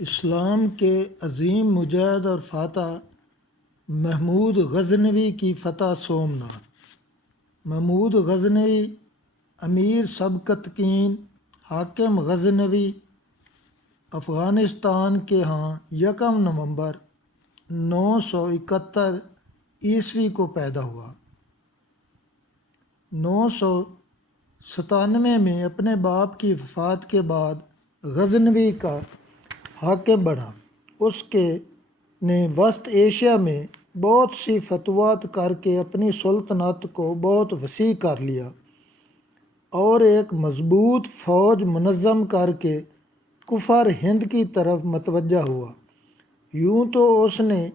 اسلام کے عظیم مجاہد اور فاتح محمود غزنوی کی فتح سومناتھ۔ محمود غزنوی امیر سبکتگین حاکم غزنوی افغانستان کے ہاں 1 نومبر 971 کو پیدا ہوا۔ 997 میں اپنے باپ کی وفات کے بعد غزنوی کا حاکم بنا۔ اس کے نے وسط ایشیا میں بہت سی فتوحات کر کے اپنی سلطنت کو بہت وسیع کر لیا اور ایک مضبوط فوج منظم کر کے کفر ہند کی طرف متوجہ ہوا۔ یوں تو اس نے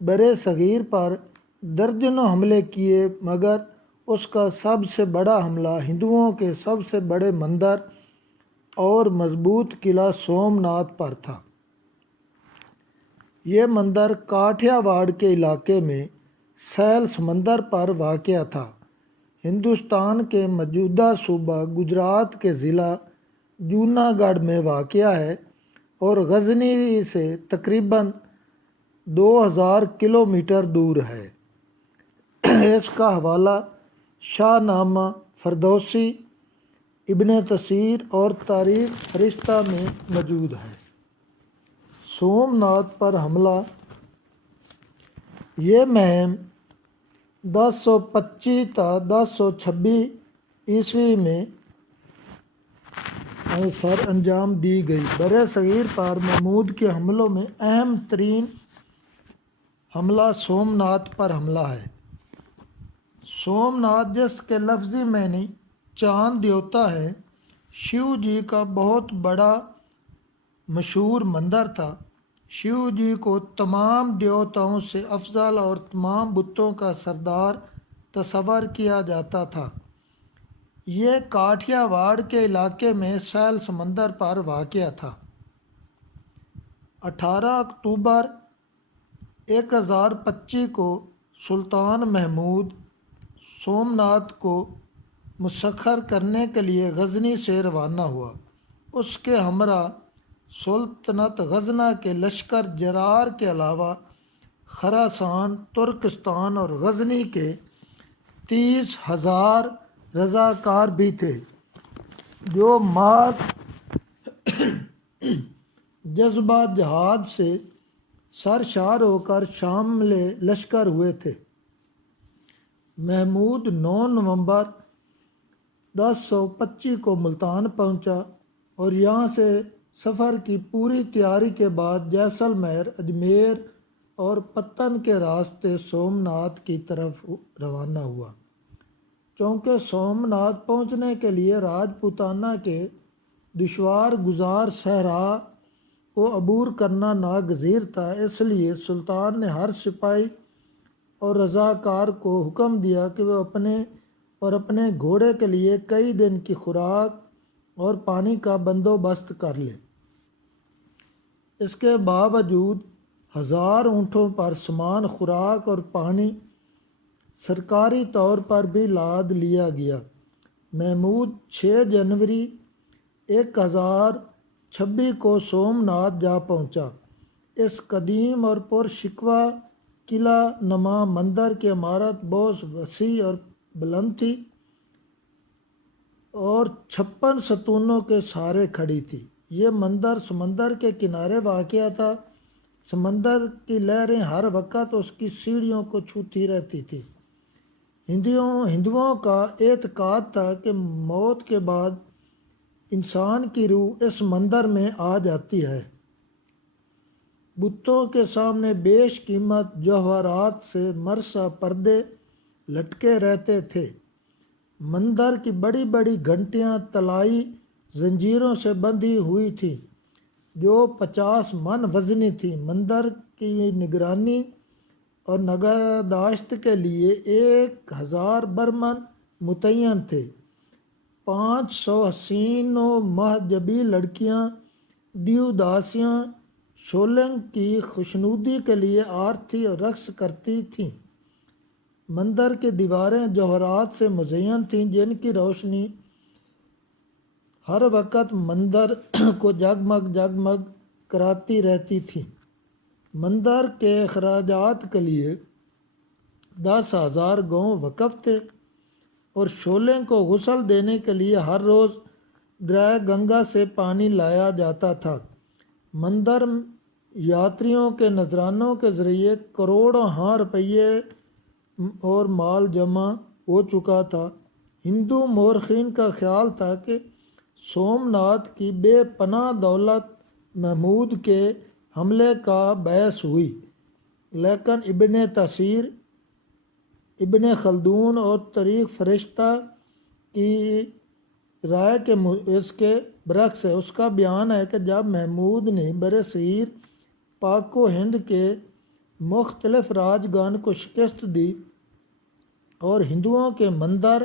بر صغیر پر درجنوں حملے کیے، مگر اس کا سب سے بڑا حملہ ہندوؤں کے سب سے بڑے مندر اور مضبوط قلعہ سومناتھ پر تھا۔ یہ مندر کاٹھیا واڑ کے علاقے میں سیل سمندر پر واقع تھا۔ ہندوستان کے موجودہ صوبہ گجرات کے ضلع جوناگڑھ میں واقع ہے اور غزنی سے تقریباً 2000 کلومیٹر دور ہے۔ اس کا حوالہ شاہ نامہ فردوسی، ابن کثیر اور تاریخ فرشتہ میں موجود ہے۔ سومناتھ پر حملہ یہ مہم 1025 تا 1026 میں سر انجام دی گئی۔ بر صغیر پر محمود کے حملوں میں اہم ترین حملہ سومناتھ پر حملہ ہے۔ سومناتھ جس کے لفظی معنی چاند دیوتا ہے، شیو جی کا بہت بڑا مشہور مندر تھا۔ شیو جی کو تمام دیوتاؤں سے افضل اور تمام بتوں کا سردار تصور کیا جاتا تھا۔ یہ کاٹھیا واڑ کے علاقے میں سیل سمندر پر واقع تھا۔ 18 اکتوبر 1025 کو سلطان محمود سومناتھ کو مسخر کرنے کے لیے غزنی سے روانہ ہوا۔ اس کے ہمراہ سلطنت غزنہ کے لشکر جرار کے علاوہ خراسان، ترکستان اور غزنی کے 30,000 رضاکار بھی تھے، جو محض جذبہ جہاد سے سرشار ہو کر شامل لشکر ہوئے تھے۔ محمود 9 نومبر 1025 کو ملتان پہنچا اور یہاں سے سفر کی پوری تیاری کے بعد جیسلمیر، اجمیر اور پتن کے راستے سومناتھ کی طرف روانہ ہوا۔ چونکہ سومناتھ پہنچنے کے لیے راجپوتانہ کے دشوار گزار صحرا کو عبور کرنا ناگزیر تھا، اس لیے سلطان نے ہر سپاہی اور رضاکار کو حکم دیا کہ وہ اپنے گھوڑے کے لیے کئی دن کی خوراک اور پانی کا بندوبست کر لے۔ اس کے باوجود 1000 اونٹوں پر سامان، خوراک اور پانی سرکاری طور پر بھی لاد لیا گیا۔ محمود 6 جنوری 1026 کو سومناتھ جا پہنچا۔ اس قدیم اور پرشکوہ قلعہ نما مندر کی عمارت بہت وسیع اور بلند تھی اور 56 ستونوں کے سہارے کھڑی تھی۔ یہ مندر سمندر کے کنارے واقع تھا۔ سمندر کی لہریں ہر وقت اس کی سیڑھیوں کو چھوتی رہتی تھی۔ ہندوؤں کا اعتقاد تھا کہ موت کے بعد انسان کی روح اس مندر میں آ جاتی ہے۔ بتوں کے سامنے بیش قیمت جوہرات سے مرصع پردے لٹکے رہتے تھے۔ مندر کی بڑی بڑی گھنٹیاں طلائی زنجیروں سے بندھی ہوئی تھیں جو 50 من وزنی تھیں۔ مندر کی نگرانی اور نگہداشت کے لیے 1000 برمن متعین تھے۔ 500 حسین و محجبی لڑکیاں دیوداسیاں شولنگ کی خوشنودی کے لیے آرتی اور رقص کرتی تھیں۔ مندر کی دیواریں جوہرات سے مزین تھیں، جن کی روشنی ہر وقت مندر کو جگمگ کراتی رہتی تھیں۔ مندر کے اخراجات کے لیے 10,000 گاؤں وقف تھے اور شعلے کو غسل دینے کے لیے ہر روز دریا گنگا سے پانی لایا جاتا تھا۔ مندر یاتریوں کے نذرانوں کے ذریعے کروڑوں روپیے اور مال جمع ہو چکا تھا۔ ہندو مورخین کا خیال تھا کہ سومناتھ کی بے پناہ دولت محمود کے حملے کا باعث ہوئی، لیکن ابن تثیر، ابن خلدون اور تاریخ فرشتہ کی رائے کے اس کے برعکس ہے۔ اس کا بیان ہے کہ جب محمود نے برصغیر پاک و ہند کے مختلف راجگان کو شکست دی اور ہندوؤں کے مندر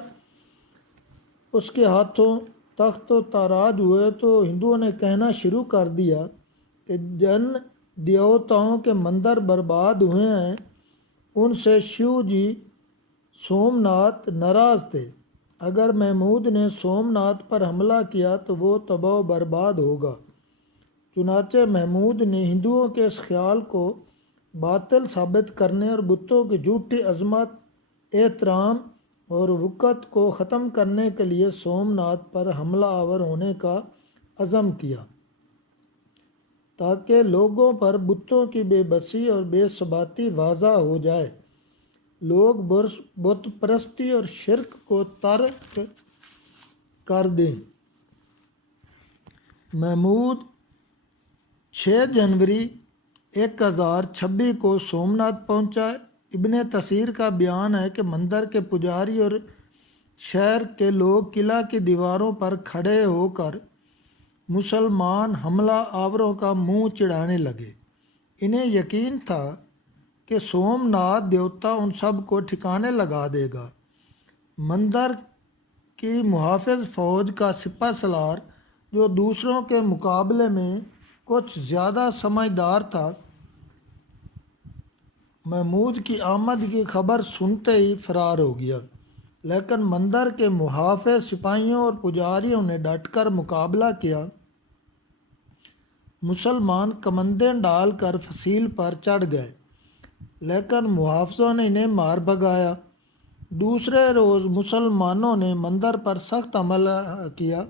اس کے ہاتھوں تخت و تاراج ہوئے، تو ہندوؤں نے کہنا شروع کر دیا کہ جن دیوتاؤں کے مندر برباد ہوئے ہیں ان سے شیو جی سومناتھ ناراض تھے۔ اگر محمود نے سومناتھ پر حملہ کیا تو وہ تباہ و برباد ہوگا۔ چنانچہ محمود نے ہندوؤں کے اس خیال کو باطل ثابت کرنے اور بتوں کی جھوٹی عظمت، احترام اور وقت کو ختم کرنے کے لیے سومناتھ پر حملہ آور ہونے کا عزم کیا، تاکہ لوگوں پر بتوں کی بے بسی اور بے ثباتی واضح ہو جائے، لوگ بت پرستی اور شرک کو ترک کر دیں۔ محمود 6 جنوری 1026 کو سومناتھ پہنچا۔ ابن تثیر کا بیان ہے کہ مندر کے پجاری اور شہر کے لوگ قلعہ کی دیواروں پر کھڑے ہو کر مسلمان حملہ آوروں کا منہ چڑھانے لگے۔ انہیں یقین تھا کہ سومناتھ دیوتا ان سب کو ٹھکانے لگا دے گا۔ مندر کی محافظ فوج کا سپہ سالار، جو دوسروں کے مقابلے میں کچھ زیادہ سمجھدار تھا، محمود کی آمد کی خبر سنتے ہی فرار ہو گیا، لیکن مندر کے محافظ سپاہیوں اور پجاریوں نے ڈٹ کر مقابلہ کیا۔ مسلمان کمندیں ڈال کر فصیل پر چڑھ گئے، لیکن محافظوں نے انہیں مار بھگایا۔ دوسرے روز مسلمانوں نے مندر پر سخت حملہ کیا۔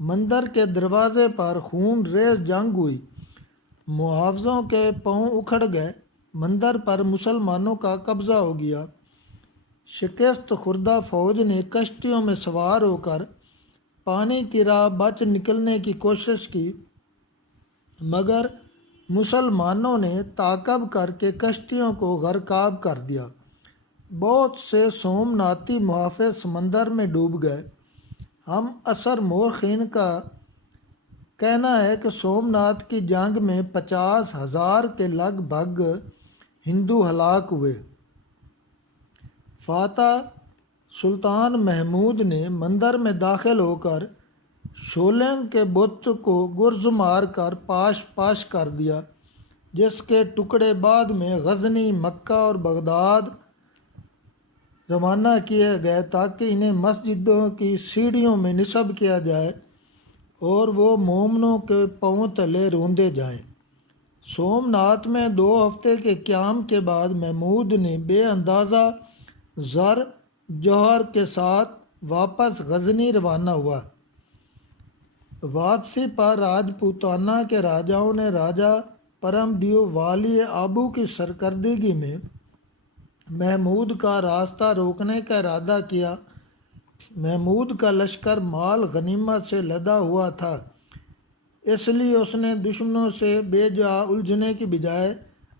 مندر کے دروازے پر خون ریز جنگ ہوئی، محافظوں کے پاؤں اکھڑ گئے، مندر پر مسلمانوں کا قبضہ ہو گیا۔ شکست خوردہ فوج نے کشتیوں میں سوار ہو کر پانی کی راہ بچ نکلنے کی کوشش کی، مگر مسلمانوں نے تعاقب کر کے کشتیوں کو غرقاب کر دیا۔ بہت سے سومناتی محافظ سمندر میں ڈوب گئے۔ ہم عصر مورخین کا کہنا ہے کہ سومناتھ کی جنگ میں 50,000 کے لگ بھگ ہندو ہلاک ہوئے۔ فاتح سلطان محمود نے مندر میں داخل ہو کر شولنگ کے بت کو گرز مار کر پاش پاش کر دیا، جس کے ٹکڑے بعد میں غزنی، مکہ اور بغداد روانہ کیے گئے تاکہ انہیں مسجدوں کی سیڑھیوں میں نصب کیا جائے اور وہ مومنوں کے پاؤں تلے روندے جائیں۔ سومناتھ میں 2 ہفتے کے قیام کے بعد محمود نے بے اندازہ زر جوہر کے ساتھ واپس غزنی روانہ ہوا۔ واپسی پر راجپوتانہ کے راجاؤں نے راجا پرم دیو والی آبو کی سرکردگی میں محمود کا راستہ روکنے کا ارادہ کیا۔ محمود کا لشکر مال غنیمت سے لدا ہوا تھا، اس لیے اس نے دشمنوں سے بے جا الجھنے کی بجائے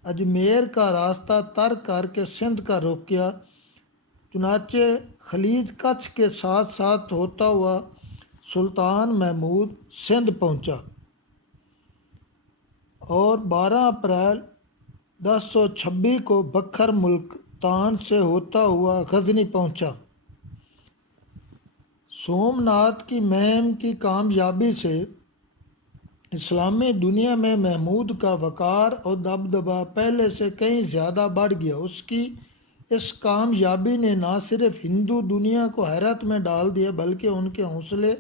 اجمیر کا راستہ ترک کر کے سندھ کا رخ کیا۔ چنانچہ خلیج کچھ کے ساتھ ساتھ ہوتا ہوا سلطان محمود سندھ پہنچا اور 12 اپریل 1026 کو بکھر ملتان سے ہوتا ہوا غزنی پہنچا۔ سومناتھ کی مہم کی کامیابی سے اسلامی دنیا میں محمود کا وقار اور دبدبہ پہلے سے کہیں زیادہ بڑھ گیا۔ اس کی اس کامیابی نے نہ صرف ہندو دنیا کو حیرت میں ڈال دیا بلکہ ان کے حوصلے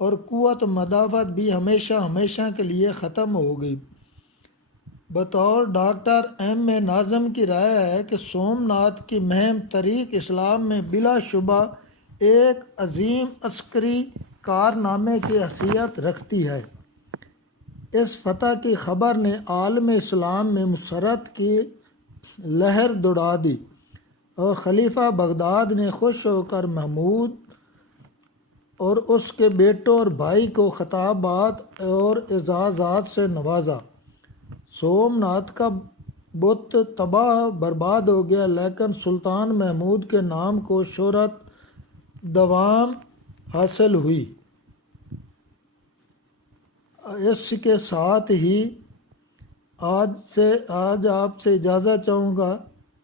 اور قوت مدافعت بھی ہمیشہ ہمیشہ کے لیے ختم ہو گئی۔ بطور ڈاکٹر ایم اے ناظم کی رائے ہے کہ سومناتھ کی مہم طریق اسلام میں بلا شبہ ایک عظیم عسکری کارنامے کی حیثیت رکھتی ہے۔ اس فتح کی خبر نے عالم اسلام میں مسرت کی لہر دوڑا دی اور خلیفہ بغداد نے خوش ہو کر محمود اور اس کے بیٹوں اور بھائی کو خطابات اور اعزازات سے نوازا۔ سومناتھ کا بت تباہ برباد ہو گیا، لیکن سلطان محمود کے نام کو شہرت دوام حاصل ہوئی۔ اس کے ساتھ ہی آج آپ سے اجازت چاہوں گا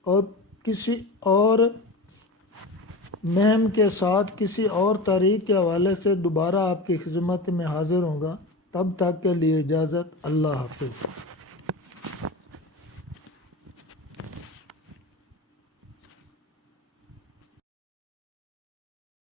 اور کسی اور مہم کے ساتھ کسی اور تاریخ کے حوالے سے دوبارہ آپ کی خدمت میں حاضر ہوں گا۔ تب تک کے لیے اجازت، اللہ حافظ۔